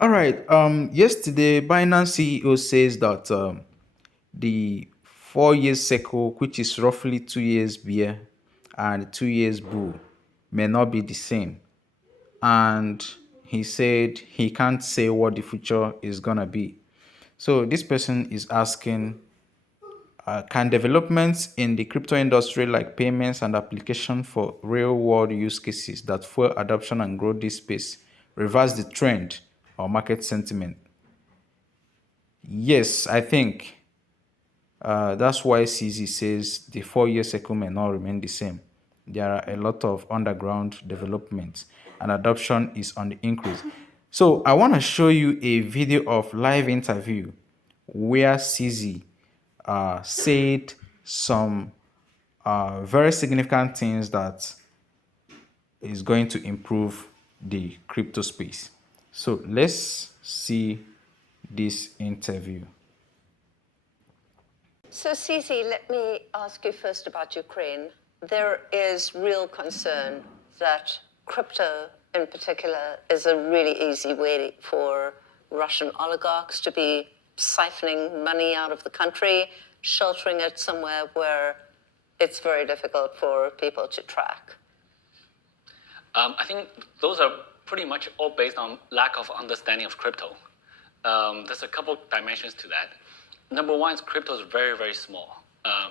All right. Yesterday, Binance CEO says that the 4 years cycle, which is roughly 2 years bear and 2 years bull, may not be the same. And he said he can't say what the future is gonna be. So this person is asking, can developments in the crypto industry like payments and application for real-world use cases that fuel adoption and grow this space reverse the trend or market sentiment? Yes, I think that's why CZ says the 4 year cycle may not remain the same. There are a lot of underground developments and adoption is on the increase. So I want to show you a video of live interview where CZ said some very significant things that is going to improve the crypto space. So let's see this interview. So, CZ, let me ask you first about Ukraine. There is real concern that crypto, in particular, is a really easy way for Russian oligarchs to be siphoning money out of the country, sheltering it somewhere where it's very difficult for people to track. I think those are pretty much all based on lack of understanding of crypto. There's a couple dimensions to that. Number one is crypto is very, very small.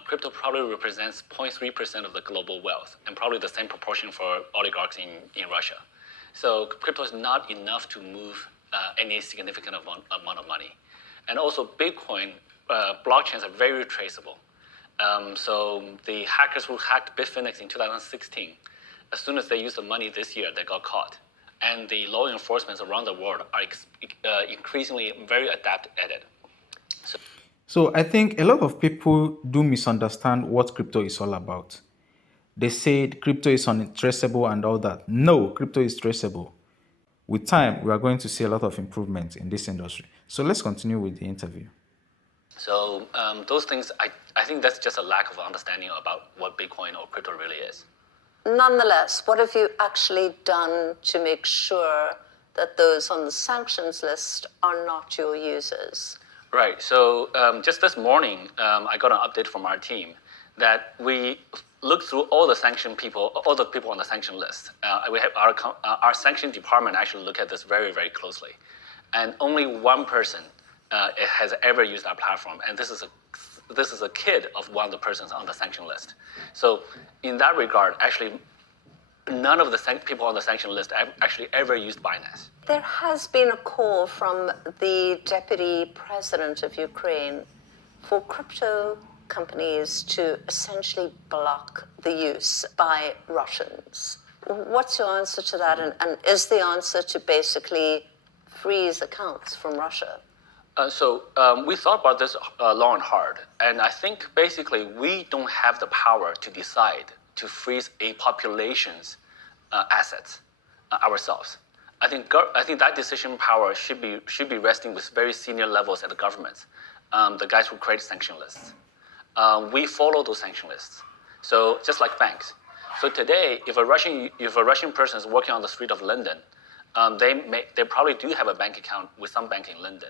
Crypto probably represents 0.3% of the global wealth, and probably the same proportion for oligarchs in Russia. So crypto is not enough to move any significant amount of money. And also Bitcoin blockchains are very traceable. So the hackers who hacked Bitfinex in 2016, as soon as they used the money this year, they got caught. And the law enforcement around the world are increasingly very adept at it. So I think a lot of people do misunderstand what crypto is all about. They said crypto is untraceable and all that. No, crypto is traceable. With time, we are going to see a lot of improvement in this industry. So let's continue with the interview. So those things, I think that's just a lack of understanding about what Bitcoin or crypto really is. Nonetheless, what have you actually done to make sure that those on the sanctions list are not your users? Right. So just this morning, I got an update from our team that we looked through all the people on the sanction list. We have our sanction department actually look at this very, very closely, and only one person has ever used our platform, and this is a kid of one of the persons on the sanction list. So in that regard, actually, none of the people on the sanction list actually ever used Binance. There has been a call from the deputy president of Ukraine for crypto companies to essentially block the use by Russians. What's your answer to that? And is the answer to basically freeze accounts from Russia? So we thought about this long and hard, and I think basically we don't have the power to decide to freeze a population's assets ourselves. I think that decision power should be resting with very senior levels at the government, the guys who create sanction lists. We follow those sanction lists, so just like banks. So today, if a Russian person is working on the street of London, they probably do have a bank account with some bank in London.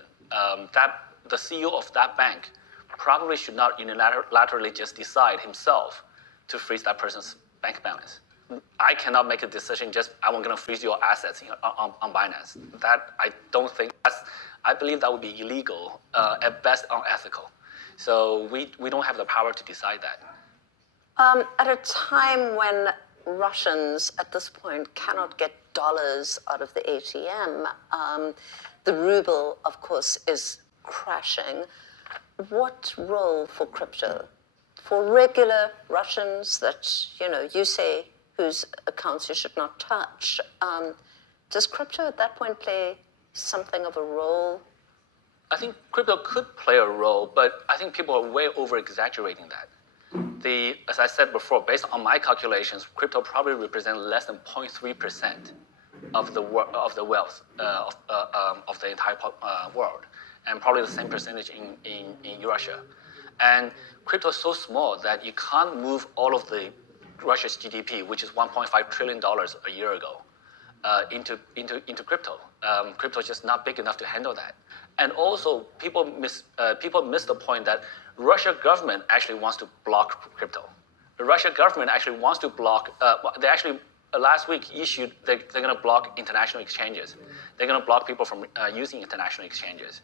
The CEO of that bank probably should not unilaterally just decide himself to freeze that person's bank balance. I cannot make a decision just I'm going to freeze your assets on Binance. That I don't think I believe that would be illegal, at best unethical. So we don't have the power to decide that. At a time when Russians at this point cannot get dollars out of the ATM, the ruble, of course, is crashing. What role for crypto? For regular Russians that, you say whose accounts you should not touch, does crypto at that point play something of a role? I think crypto could play a role, but I think people are way over-exaggerating that. As I said before, based on my calculations, crypto probably represents less than 0.3% of the wealth of the entire world, and probably the same percentage in Russia. And crypto is so small that you can't move all of the Russia's GDP, which is $1.5 trillion a year ago. into crypto. Crypto is just not big enough to handle that. And also, people miss the point that Russia government actually wants to block crypto. The Russian government actually wants to block. They actually last week issued. They're going to block international exchanges. They're going to block people from using international exchanges.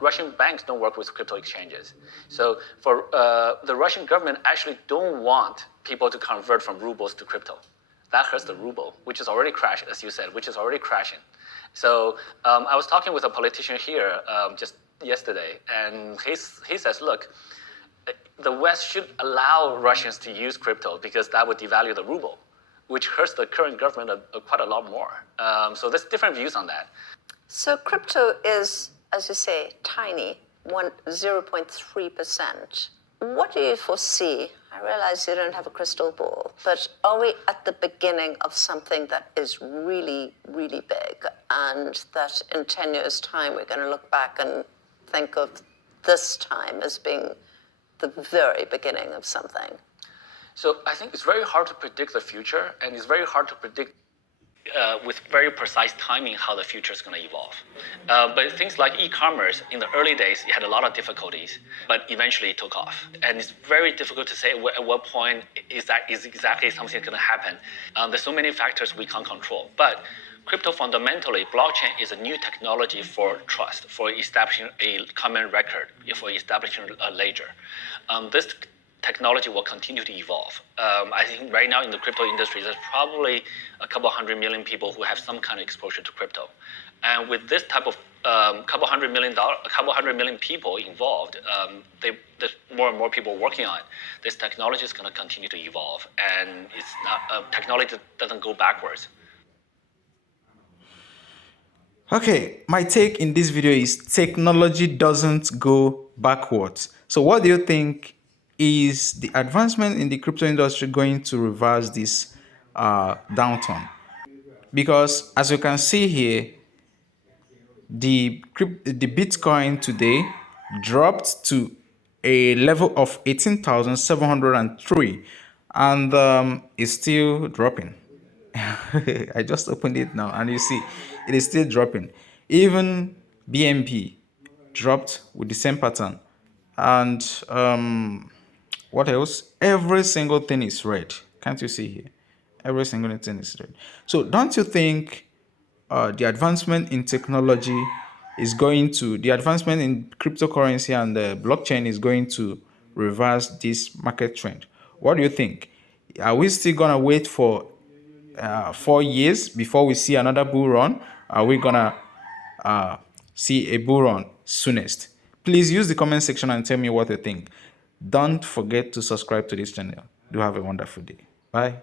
Russian banks don't work with crypto exchanges. So for the Russian government actually don't want people to convert from rubles to crypto. That hurts the ruble, which is already crashed, as you said, which is already crashing. So I was talking with a politician here just yesterday, and he says, look, the West should allow Russians to use crypto because that would devalue the ruble, which hurts the current government quite a lot more. So there's different views on that. So crypto is, as you say, tiny, 0.3%. What do you foresee? I realize you don't have a crystal ball, but are we at the beginning of something that is really, really big, and that in 10 years' time we're going to look back and think of this time as being the very beginning of something? So I think it's very hard to predict the future, and it's very hard to predict with very precise timing how the future is going to evolve. But things like e-commerce, in the early days, it had a lot of difficulties, but eventually it took off. And it's very difficult to say at what point is exactly something going to happen. There's so many factors we can't control. But crypto fundamentally, blockchain is a new technology for trust, for establishing a common record, for establishing a ledger. This technology will continue to evolve. I think right now in the crypto industry, there's probably a couple hundred million people who have some kind of exposure to crypto. And with this type of a couple hundred million people involved, there's more and more people working on it. This technology is going to continue to evolve, and it's not technology that doesn't go backwards. Okay, my take in this video is technology doesn't go backwards. So what do you think? Is the advancement in the crypto industry going to reverse this downturn? Because as you can see here, the Bitcoin today dropped to a level of 18,703, and it's still dropping. I just opened it now, and you see it is still dropping. Even BNB dropped with the same pattern, and what else? Every single thing is red. Can't you see here? Every single thing is red. So don't you think the advancement in technology the advancement in cryptocurrency and the blockchain is going to reverse this market trend? What do you think? Are we still gonna wait for 4 years before we see another bull run? Are we gonna see a bull run soonest? Please use the comment section and tell me what you think. Don't forget to subscribe to this channel. Do have a wonderful day. Bye.